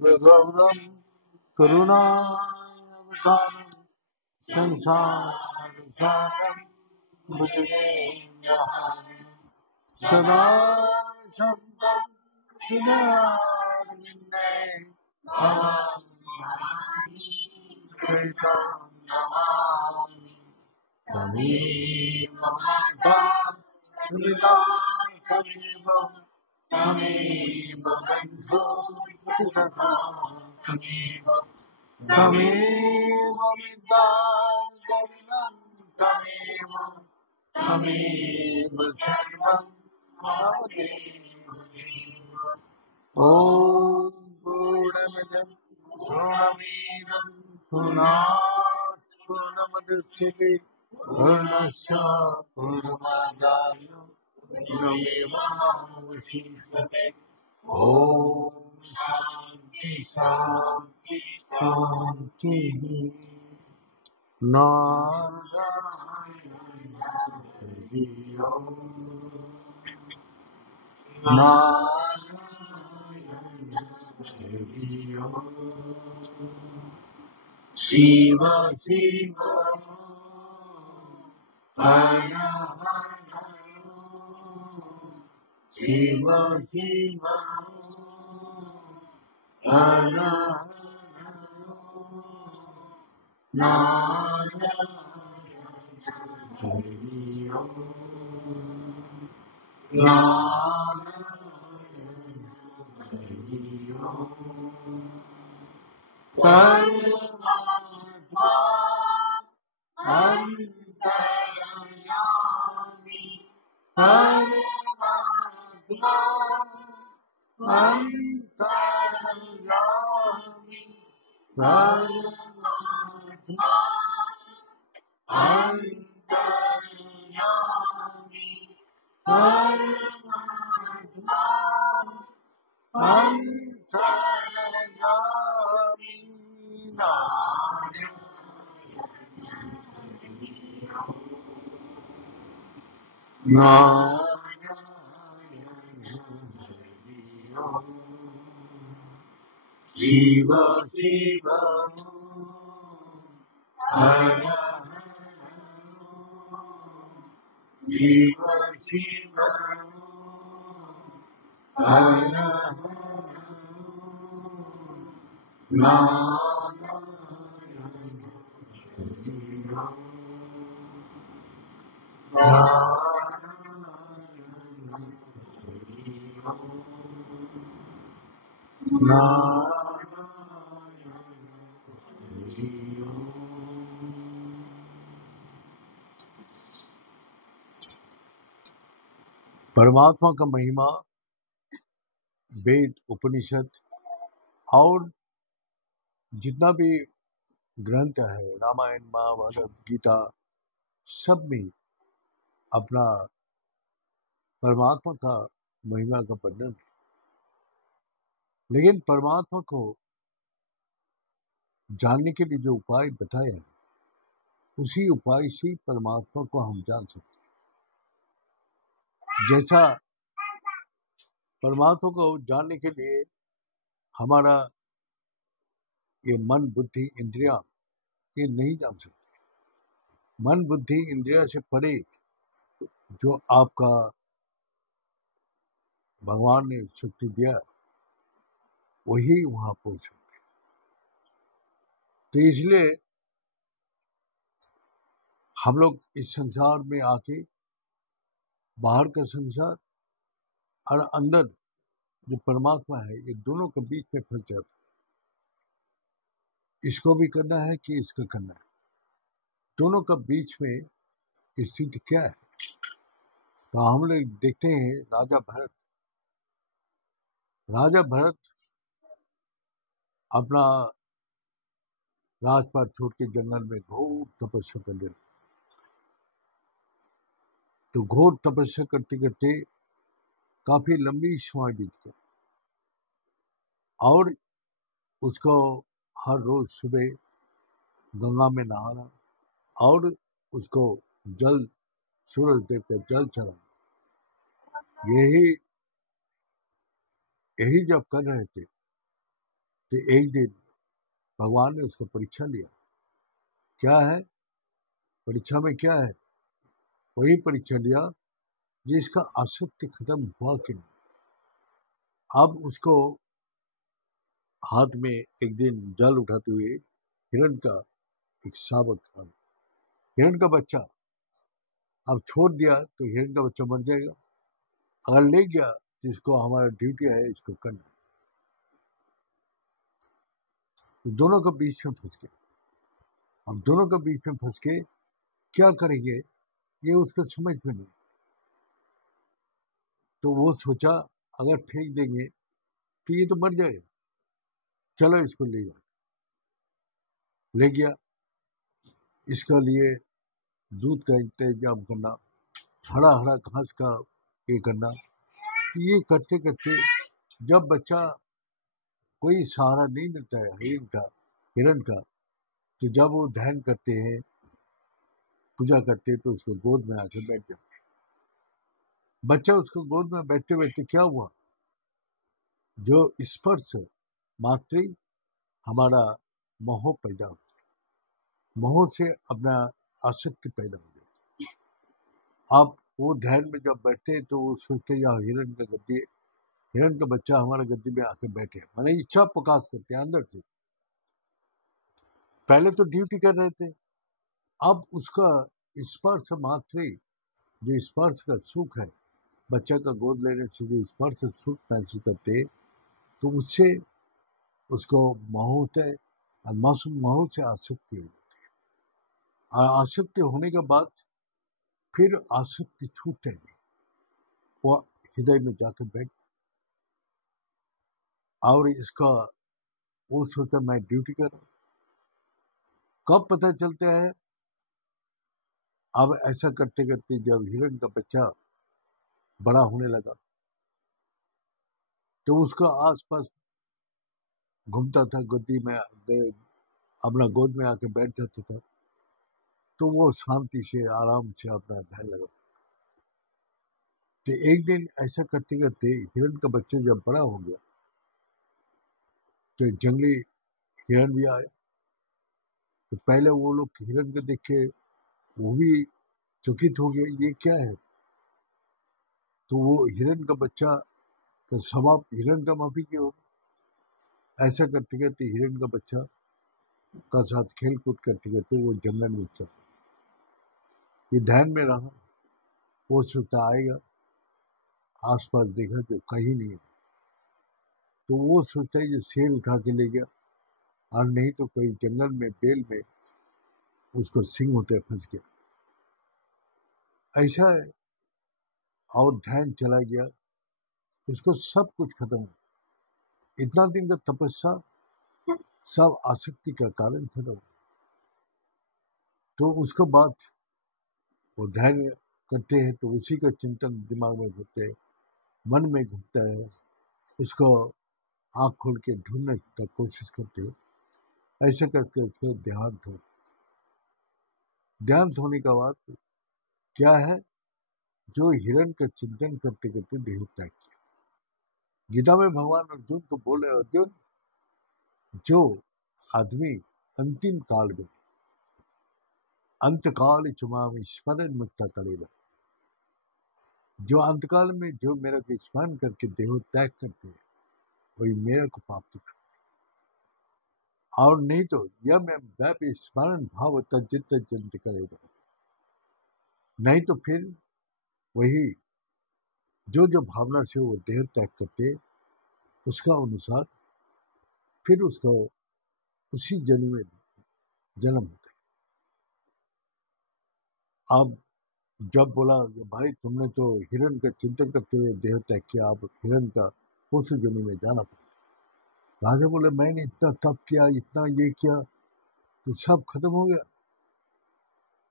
गौरम करुणावतारम संसार सागरम भुजगेन्द्रहारम सदा शब्दम हृदयारविंदे भवानी श्रीतं नमामि तमेव माता पिता तमेव बन्धो सखा तमेव विद्यां तमेव सर्वं भवदेव ॐ पूर्णमिदं पूर्णमिदं पूर्णात् पूर्णमुदच्यते पूर्णस्य पूर्णमादाय पूर्णमेवावशिष्यते ॐ शान्ति शान्ति शान्तिः नारायण हरि ओम नारायण हरि ओम शिव शिव हर हर शिव शिव हर नारायण हरि ओम नारायण हरि ओम सर्वात्मा अंतर्यामी परमात्मा अंतर्यामी परमात्मा अंतर्यामी परमात्मा अंतर्यामी नारायण हरि ओम शिव शिव हर शिव शिव हर नारायण हरि ओम नारायण हरि ओम नारायण हरि ओम परमात्मा का महिमा वेद उपनिषद और जितना भी ग्रंथ है रामायण महाभारत गीता सब में अपना परमात्मा का महिमा का वर्णन है। लेकिन परमात्मा को जानने के लिए जो उपाय बताया है उसी उपाय से परमात्मा को हम जान सकते हैं। जैसा परमात्मा को जानने के लिए हमारा ये मन बुद्धि इंद्रिया ये नहीं जान सकते। मन बुद्धि इंद्रिया से परे जो आपका भगवान ने शक्ति दिया वही वहां पहुंच सकते। तो इसलिए हम लोग इस संसार में आके बाहर का संसार और अंदर जो परमात्मा है ये दोनों के बीच में फंस जाता है। इसको भी करना है कि इसका करना है, दोनों का बीच में स्थिति क्या है। तो हम लोग देखते हैं राजा भरत अपना राजपाट छोड़ के जंगल में घोर तपस्या करने लगे। तो घोर तपस्या करते करते काफी लंबी समय बीत गया और उसको हर रोज सुबह गंगा में नहाना और उसको जल सूरज देव का जल चढ़ाना यही जब कर रहे थे तो एक दिन भगवान ने उसका परीक्षा लिया। क्या है परीक्षा में, क्या है? वही परीक्षा लिया जिसका आसक्ति खत्म हुआ कि नहीं। अब उसको हाथ में एक दिन जल उठाते हुए हिरण का एक शावक था, हिरण का बच्चा। अब छोड़ दिया तो हिरण का बच्चा मर जाएगा, अगर ले गया जिसको हमारा ड्यूटी है इसको करना। तो दोनों के बीच में फंस गया। अब दोनों के बीच में फंस के क्या करेंगे ये उसको समझ में नहीं। तो वो सोचा अगर फेंक देंगे तो ये तो मर जाएगा, चलो इसको ले जाओ। ले गया, इसके लिए दूध का इंतजाम करना, हरा हरा घास का ये करना। ये करते करते जब बच्चा कोई सहारा नहीं मिलता है हिरण का, तो जब वो ध्यान करते हैं, पूजा करते हैं, तो उसको गोद में आके बैठ जाते हैं। बच्चा उसको गोद में बैठते बैठते क्या हुआ, जो स्पर्श मात्र हमारा मोह पैदा हो, मोह से अपना आसक्ति पैदा हो जाती। आप वो ध्यान में जब बैठते हैं तो वो सोचते हैं यहाँ हिरण का गद्दी, हिरण का बच्चा हमारा गद्दी में आके बैठे, मैंने इच्छा प्रकाश करते हैं अंदर से। पहले तो ड्यूटी कर रहे थे, अब उसका स्पर्श मात्र, जो स्पर्श का सुख है, बच्चा का गोद लेने से जो स्पर्श सुख महसूस करते, तो उससे उसको मोह होता है, और मोह से आसक्ति हो जाती है। और आसक्ति होने के बाद फिर आसक्ति छूटते नहीं, वो हृदय में जाकर बैठ। और इसका वो सोचता मैं ड्यूटी कर रहा हूँ। कब पता चलता है, अब ऐसा करते करते जब हिरण का बच्चा बड़ा होने लगा तो उसका आसपास घूमता था, गद्दी में अपना गोद में आके बैठ जाता था, तो वो शांति से आराम से अपना ध्यान लगा। तो एक दिन ऐसा करते करते हिरण का बच्चा जब बड़ा हो गया तो एक जंगली हिरण भी आया। तो पहले वो लोग हिरण को देख के वो भी चकित हो गया, ये क्या है। तो वो हिरण का बच्चा का स्वभाव हिरण का माफी क्यों हो। ऐसा करते करते हिरण का बच्चा का साथ खेल कूद करते करते वो जंगल में चला, ये ध्यान में रहा। वो सोचता आएगा, आसपास देखा तो कहीं नहीं है, तो वो सोचता है जो शेर उठा के ले गया, और नहीं तो कहीं जंगल में बेल में उसको सिंह होते फंस गया, ऐसा है। और ध्यान चला गया, उसको सब कुछ खत्म हो, इतना दिन का तपस्या सब आसक्ति का कारण खत्म। तो उसके बाद वो ध्यान करते हैं तो उसी का चिंतन दिमाग में घूमते है, मन में घूमता है, उसको आँख खोल के ढूंढने की कोशिश करते हैं। ऐसे करके उसको ध्यान होने का बाद क्या है, जो हिरण का चिंतन करते करते देह त्याग किया। गीता में भगवान अर्जुन को बोले, अर्जुन जो आदमी अंतिम काल में अंतकाल चुमामी स्मरण मुक्ता करेगा, जो अंतकाल में जो मेरा को स्मरण करके देह त्याग करते हैं वही मेरा को प्राप्त करते, और नहीं तो यह मैं व्यापी स्मरण भाव तजित जंत करेगा, नहीं तो फिर वही जो जो भावना से वो देह त्याग करते उसका अनुसार फिर उसका उसी जन्म में जन्म होता है। अब जब बोला भाई तुमने तो हिरण का चिंतन करते हुए देह त्याग किया, अब हिरण का उस जन्म में जाना पड़ा। राजा बोले मैंने इतना तप किया, इतना ये किया, तो सब खत्म हो गया।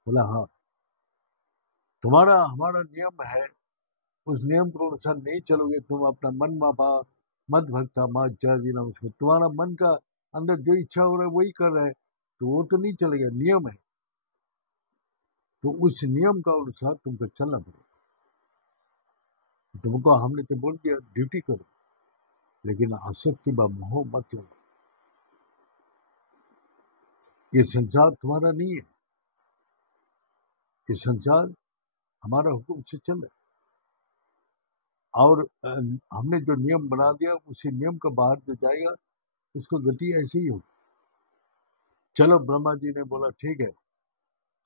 बोला हाँ, तुम्हारा हमारा नियम है, उस नियम के अनुसार नहीं चलोगे, तुम अपना मन मापा मत भक्ता मत जाजी नाम, तुम्हारा मन का अंदर जो इच्छा हो रहा है वही कर रहा है, तो वो तो नहीं चलेगा, नियम है। तो उस नियम का अनुसार तुमको चलना पड़ेगा। तुमको हमने तो बोल दिया ड्यूटी करो, लेकिन आसक्ति व मोह मत लगाओ। ये संसार तुम्हारा नहीं है, ये संसार हमारा हुक्म से चल रहा है। और हमने जो नियम बना दिया उसी नियम का बाहर जो जाएगा उसको गति ऐसी ही होगी। चलो ब्रह्मा जी ने बोला ठीक है,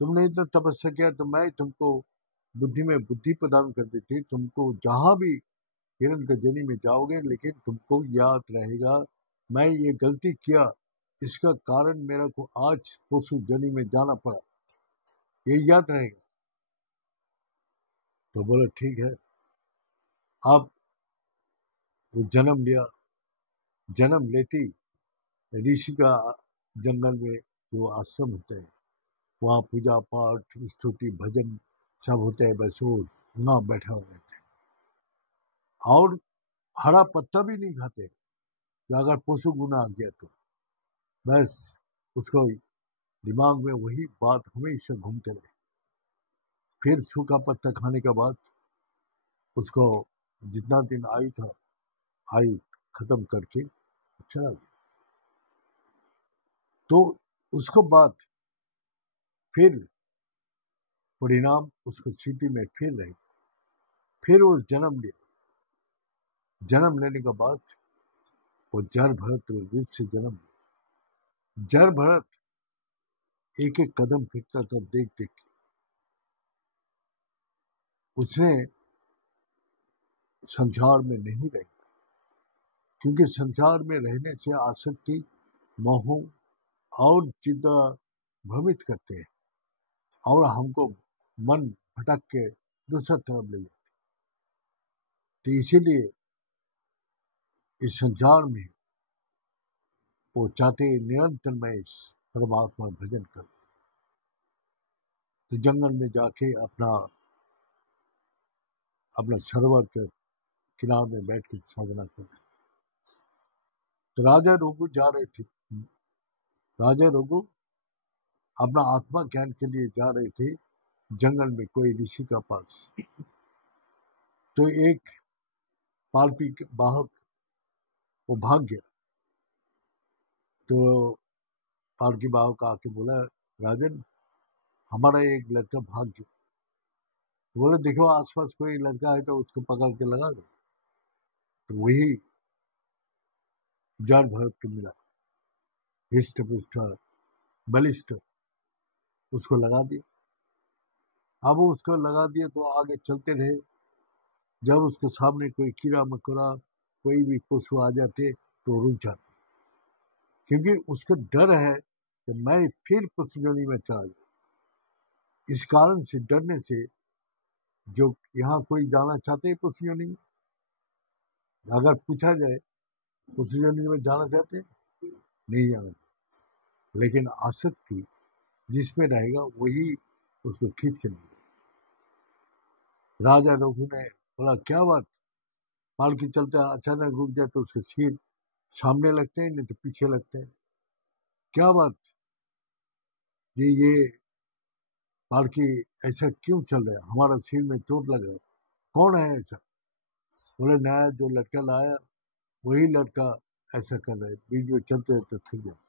तुमने इतना तपस्या किया तो मैं तुमको बुद्धि में बुद्धि प्रदान कर देती, तुमको जहां भी हिरण्यगर्जनी में जाओगे लेकिन तुमको याद रहेगा मैं ये गलती किया, इसका कारण मेरे को आज पशु जनी में जाना पड़ा, ये याद रहेगा। तो बोला ठीक है। अब वो जन्म लिया, जन्म लेती ऋषि का जंगल में जो आश्रम होते हैं वहाँ पूजा पाठ स्तुति भजन सब होते हैं, बस वो वहाँ बैठा हुआ रहता है और हरा पत्ता भी नहीं खाते। कि अगर पशु गुना आ गया तो बस उसको दिमाग में वही बात हमेशा घूमते रहे। फिर सूखा पत्ता खाने के बाद उसको जितना दिन आयु था आयु खत्म करके चला गया। तो उसको बाद फिर परिणाम उसको सिटी में फिर रहे, फिर वो जन्म लिया। जन्म लेने के बाद वो जर भरत रूप से जन्म लिया। जर भरत एक एक कदम फेंकता था देख देख के। उसने संसार में नहीं रहा, क्योंकि संसार में रहने से आसक्ति मोह और चिंता भ्रमित करते हैं और हमको मन भटक के दूसरा तरफ ले जाते। तो इसीलिए इस संसार में वो चाहते निरंतर मैं इस परमात्मा भजन कर। तो जंगल में जाके अपना सरोवर के किनारे में बैठ के साधना कर रहे। तो राजा रघु जा रहे थे, राजा रघु अपना आत्मा ज्ञान के लिए जा रहे थे जंगल में कोई ऋषि का पास। तो एक पालकी वाहक वो भाग गया। तो पालकी वाहक आके बोला राजन हमारा एक लड़का भाग गया। बोले देखो आसपास कोई लड़का है तो उसको पकड़ के लगा दो। तो वही जड़ भरत को मिला, हिष्ट पुष्ट बलिष्ठ, उसको लगा दिया। अब उसको लगा दिया तो आगे चलते रहे। जब उसके सामने कोई कीड़ा मकोड़ा कोई भी पशु आ जाते तो रुक जाते, क्योंकि उसको डर है कि मैं फिर पशु योनि में चला जाऊं। इस कारण से डरने से जो यहाँ कोई जाना चाहते हैं पशु योनि में, अगर पूछा जाए पशु योनि में जाना चाहते नहीं जाना, लेकिन आसक्ति जिसमें रहेगा वही उसको खींच के ले। राजा रघु ने बोला क्या बात, पालकी चलते अचानक रुक जाए तो उसके सिर सामने लगते हैं नहीं तो पीछे लगते हैं, क्या बात ये पालकी ऐसा क्यों चल रहा है, हमारा सिर में चोट लग रहा है, कौन है ऐसा। बोले नया जो लड़का लाया वही लड़का ऐसा कर रहा है, बीच में चलते रहते थक जाते।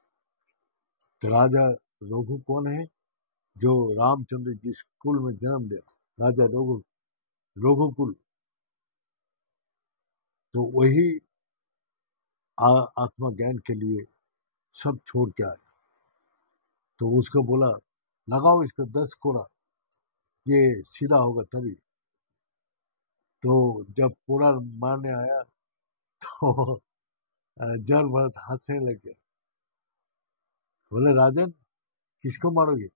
तो राजा रघु कौन है, जो रामचंद्र जिस कुल में जन्म लिया, राजा रघु, रघुकुल, तो वही आत्मा ज्ञान के लिए सब छोड़ के आया। तो उसको बोला लगाओ इसको 10 कोड़ा, ये सीधा होगा तभी। तो जब कोड़ा मारने आया तो जड़ भरत हंसने लग गया। बोले राजन किसको मारोगे।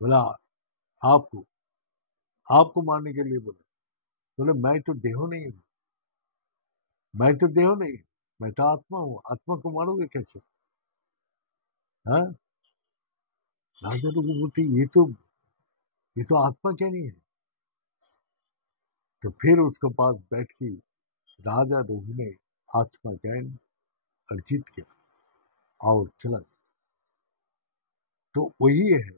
बोला आपको, आपको मारने के लिए बोला। बोले मैं तो देहो नहीं हूँ, मैं तो देहो नहीं, मैं तो आत्मा हूँ, आत्मा को मारोगे कैसे। हाँ, राजा लोग बोलते ये तो आत्मा क्या नहीं है। तो फिर उसके पास बैठ के राजा रघु ने आत्मा ज्ञान अर्जित किया और चला। तो वही है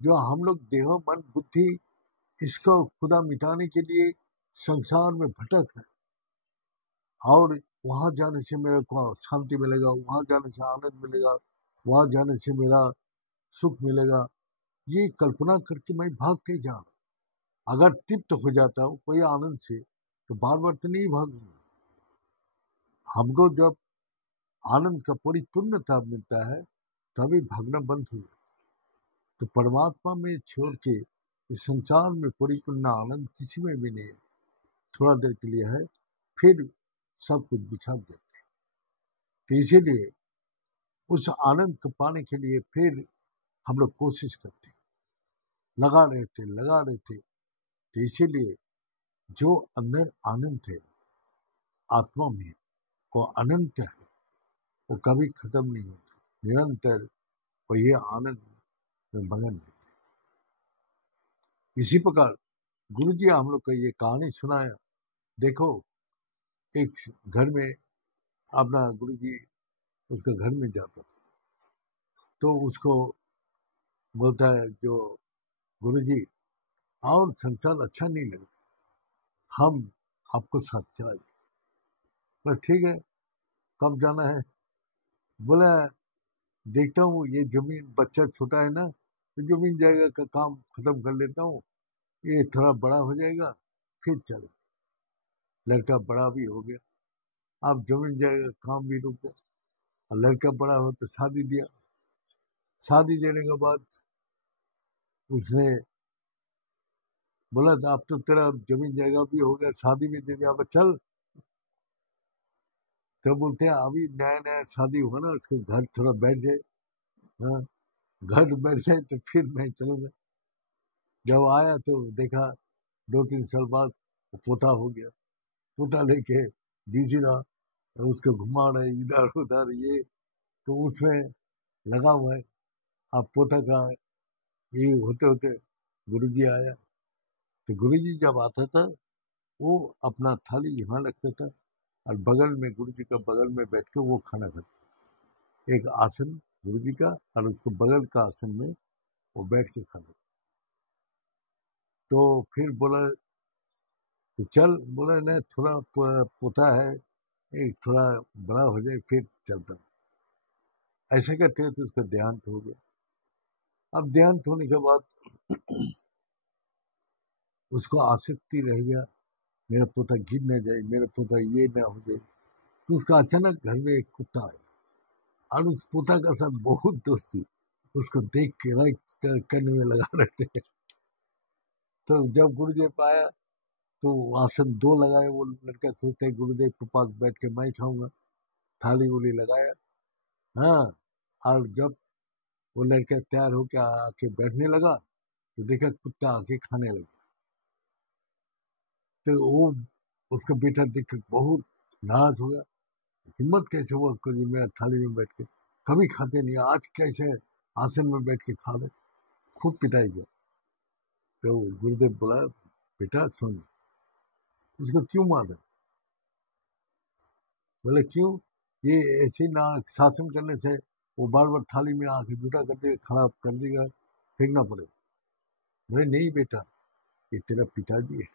जो हम लोग देह मन बुद्धि इसको खुदा मिटाने के लिए संसार में भटक रहे और वहाँ जाने से मेरे को शांति मिलेगा, वहाँ जाने से आनंद मिलेगा, वहाँ जाने से मेरा सुख मिलेगा, ये कल्पना करके मैं भागते जा रहा। अगर तृप्त हो जाता हूँ कोई आनंद से तो बार बार तो नहीं भागूंगा। हमको जब आनंद का परिपूर्णता मिलता है तभी भागना बंद हो जाता। तो परमात्मा में छोड़ के इस संसार में परिपूर्ण आनंद किसी में भी नहीं है। थोड़ा देर के लिए है, फिर सब कुछ बिछा देते हैं। तो इसीलिए उस आनंद को पाने के लिए फिर हम लोग कोशिश करते हैं, लगा रहे थे। तो इसीलिए जो अंदर आनंद है आत्मा में, वो अनंत है, वो कभी खत्म नहीं होता, निरंतर वो ये आनंद में मगन है। इसी प्रकार गुरु जी हम लोग को ये कहानी सुनाया। देखो, एक घर में अपना गुरु जी उसके घर में जाता था, तो उसको बोलता है जो गुरु जी और संसार अच्छा नहीं लगता, हम आपको साथ चला जाए। बोला ठीक है, कब जाना है? बोला देखता हूँ ये जमीन, बच्चा छोटा है ना, तो जमीन जायगा का काम खत्म कर लेता हूँ, ये थोड़ा बड़ा हो जाएगा फिर चले। लड़का बड़ा भी हो गया, अब जमीन जायगा काम भी रुक गया, और लड़का बड़ा हो तो शादी दिया। शादी देने के बाद उसने बोला था अब तो तेरा जमीन जायगा भी हो गया, शादी भी दे दिया, अब चल। तो बोलते हैं अभी नया नया शादी हुआ ना, उसके घर थोड़ा बैठ जाए। हाँ, घर बैठ जाए तो फिर मैं चलूंगा। जब आया तो देखा 2-3 साल बाद पोता हो गया, पोता लेके बिजी रहा, उसको घुमा रहे इधर उधर ये, तो उसमें लगा हुआ है। अब पोता का ये होते होते गुरुजी आया। तो गुरुजी जब आता था वो अपना थाली यहाँ रखता था, और बगल में गुरुजी का बगल में बैठ के वो खाना खाता। एक आसन गुरुजी का और उसको बगल का आसन में वो बैठ के खाता। तो फिर बोला तो चल, बोला नहीं थोड़ा पोता है, एक थोड़ा बड़ा हो जाए फिर चलता। ऐसा करते तो उसका देहांत हो गया। अब देहांत होने के बाद उसको आसक्ति रह गया, मेरा पोता गिर न जाए, मेरा पोता ये ना हो जाए। तो उसका अचानक घर में एक कुत्ता आया, और उस पोता का साथ बहुत दोस्ती, उसको देख के राइट करने में लगा रहते हैं। तो जब गुरुदेव पाया तो आसन 2 लगाए, वो लड़का सोचते है गुरुदेव के पास बैठ के मैं खाऊंगा, थाली उली लगाया। हाँ, और जब वो लड़का तैयार होके आके बैठने लगा तो देखा कुत्ता आके खाने लगा। तो वो उसका बेटा देख के बहुत नाराज हो गया, हिम्मत कैसे हुआ कभी मेरा थाली में बैठ के, कभी खाते नहीं, आज कैसे आसन में बैठ के खा रहे। खूब पिटाई गया। तो गुरुदेव बोला बेटा सुन, इसको क्यों मार रहे? बोले क्यों, ये ऐसे ना शासन करने से वो बार बार थाली में आके जूठा कर देगा, खराब कर देगा, फेंकना पड़ेगा। बोले नहीं बेटा, ये तेरा पिताजी है,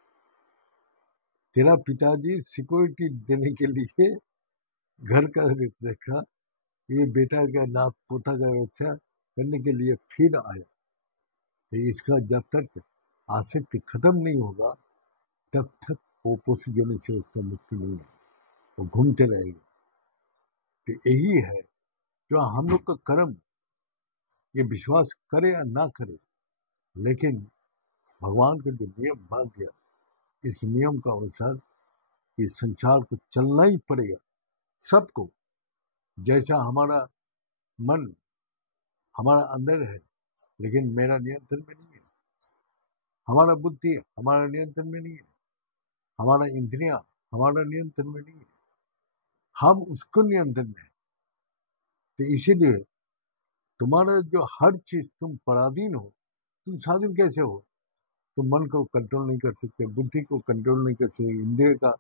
तेरा पिताजी सिक्योरिटी देने के लिए घर का रक्षा, ये बेटा का नाथ पोता का रक्षा करने के लिए फिर आया। तो इसका जब तक आसक्ति खत्म नहीं होगा तब तक वो पोषजन से उसका मुक्ति नहीं है, वो घूमते रहेगा। तो यही है जो हम लोग का कर्म, ये विश्वास करे या ना करे, लेकिन भगवान का जो नियम मान दिया, इस नियम का अनुसार इस संसार को चलना ही पड़ेगा सबको। जैसा हमारा मन हमारा अंदर है लेकिन मेरा नियंत्रण में नहीं है, हमारा बुद्धि हमारा नियंत्रण में नहीं है, हमारा इंद्रिया हमारा नियंत्रण में नहीं है, हम उसको नियंत्रण में है। तो इसीलिए तुम्हारा जो हर चीज तुम पराधीन हो, तुम स्वाधीन कैसे हो? तुम मन को कंट्रोल नहीं कर सकते, बुद्धि को कंट्रोल नहीं कर सकते, इंद्रिय का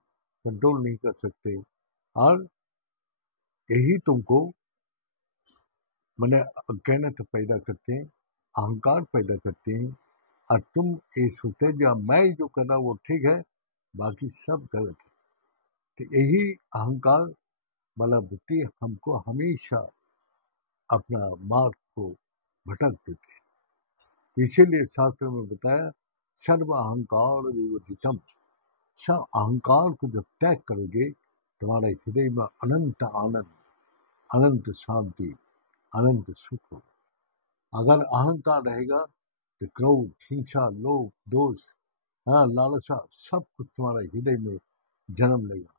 कंट्रोल नहीं कर सकते, और यही तुमको मैंने अज्ञानता पैदा करते हैं, अहंकार पैदा करते हैं, और तुम ये सोचते जो मैं जो कर रहा हूँ वो ठीक है, बाकी सब गलत है। तो यही अहंकार वाला बुद्धि हमको हमेशा अपना मार्ग को भटक देते हैं। इसीलिए शास्त्र में बताया सर्व अहंकार विवर्जितम। सब अहंकार को जब त्याग करोगे तुम्हारे हृदय में अनंत आनंद, अनंत शांति, अनंत सुख होगा। अगर अहंकार रहेगा तो क्रोध, हिंसा, लोभ, दोष, लालसा सब कुछ तुम्हारे हृदय में जन्म लेगा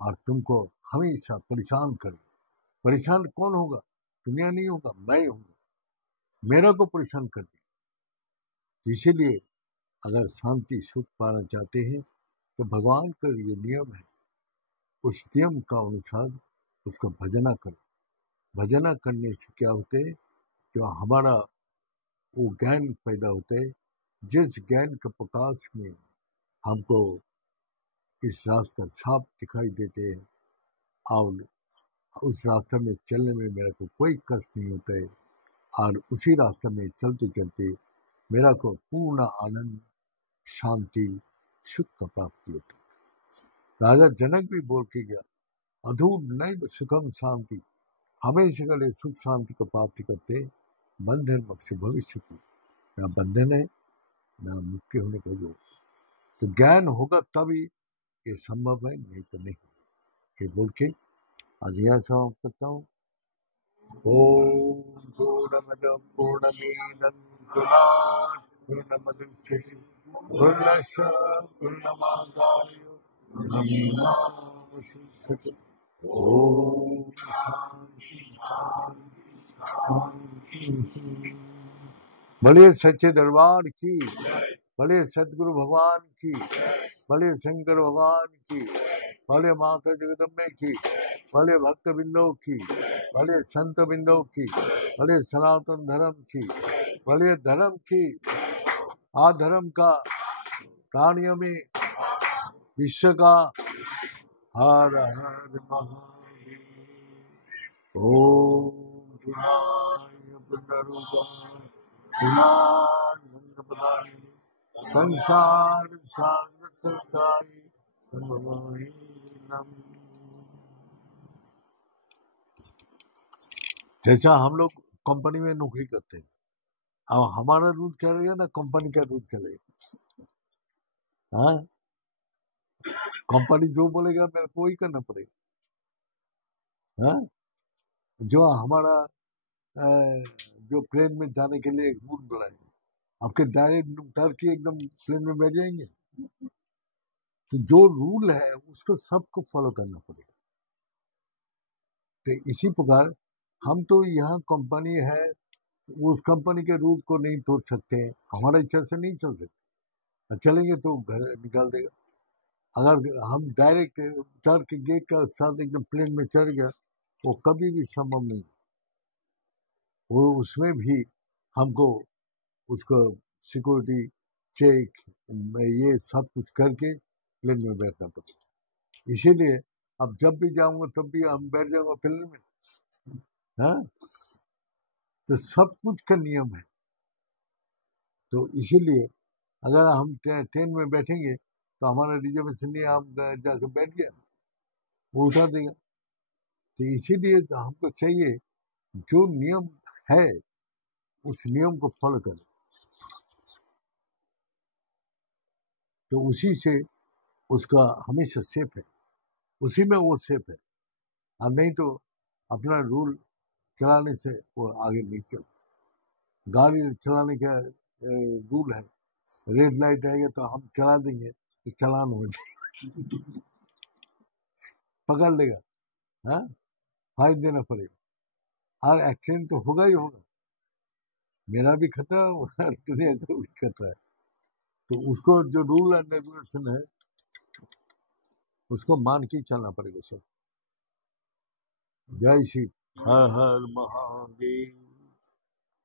और तुमको हमेशा परेशान करेगा। परेशान कौन होगा? दुनिया नहीं होगा, मैं हूँ। मेरा को परेशान कर दे। इसीलिए अगर शांति सुख पाना चाहते हैं तो भगवान का ये नियम है, उस नियम का अनुसार उसको भजना करो। भजना करने से क्या होते है, जो हमारा वो ज्ञान पैदा होते है, जिस ज्ञान के प्रकाश में हमको इस रास्ता साफ दिखाई देते हैं और उस रास्ते में चलने में मेरा को कोई कष्ट नहीं होता है और उसी रास्ते में चलते चलते मेरा को पूर्ण आनंद, शांति, सुख का प्राप्ति होता है। राजा जनक भी बोल के गया, अधूर नैव सुखम शांति, हमेशा के लिए सुख शांति को प्राप्ति करते बंधन मोक्ष भविष्य की। ना बंधन है ना मुक्ति होने का योग। तो ज्ञान होगा तभी ये संभव है, नहीं तो नहीं। ये बोल के आज यह समाप्त करता हूँ। ओम पूर्णमदः पूर्णमिदं पूर्णात् पूर्णमुदच्यते पूर्णस्य पूर्णमादाय पूर्णमेवावशिष्यते। ओम शांति शांति शांति। बोलिए सच्चे दरबार की, बोलिए सदगुरु भगवान की, बोलिए शंकर भगवान की, बोलिए माता जगदम्बे की, बोलिए भक्त बिंदु की, बोलिए संत बिंदु की, बोलिए सनातन धर्म की, बोलिए धर्म की, आधर्म का, प्राणियों में विश्व का। हर हर महादेव। ओम पुनाय पुनरुद्धार पुनानंद प्रदाय संसार सागर तरताय नमः। जैसा हम लोग कंपनी में नौकरी करते हैं, अब हमारा रूल चलेगा ना कंपनी का रूल चलेगा। हाँ, कंपनी जो बोलेगा मेरे को वही करना पड़ेगा। हाँ, जो हमारा जो प्लेन में जाने के लिए एक रूल बनाए, आपके डायरेक्ट उतर के एकदम प्लेन में बैठ जाएंगे? तो जो रूल है उसको सबको फॉलो करना पड़ेगा। तो इसी प्रकार हम तो यहाँ कंपनी है, उस कंपनी के रूल को नहीं तोड़ सकते हैं, हमारा इच्छा से नहीं चल सकते। चलेंगे तो घर निकाल देगा। अगर हम डायरेक्ट उतर के गेट का साथ एकदम प्लेन में चढ़ गया, वो कभी भी संभव नहीं। वो उसमें भी हमको उसको सिक्योरिटी चेक ये सब कुछ करके प्लेन में बैठना पड़ेगा। इसीलिए अब जब भी जाऊंगा तब भी हम बैठ जाऊंगा प्लेन में। हाँ, तो सब कुछ का नियम है। तो इसीलिए अगर हम ट्रेन में बैठेंगे तो हमारा रिजर्वेशन नहीं, हम जाकर बैठ गया, वो उठा देगा। तो इसीलिए तो हमको चाहिए जो नियम है उस नियम को फॉलो करें, तो उसी से उसका हमेशा सेफ है, उसी में वो सेफ है। और नहीं तो अपना रूल चलाने से वो आगे नहीं चल। गाड़ी चलाने का रूल है, रेड लाइट आएगा तो हम चला देंगे तो चालान हो जाएगा, पकड़ लेगा, हाँ, फाइन देना पड़ेगा और एक्सीडेंट तो होगा ही होगा। मेरा भी खतरा है, दुनिया का भी खतरा है। तो उसको जो रूल एंड रेगुलेशन है उसको मान के चलना पड़ेगा सब। जय श्री हर हर महादेव।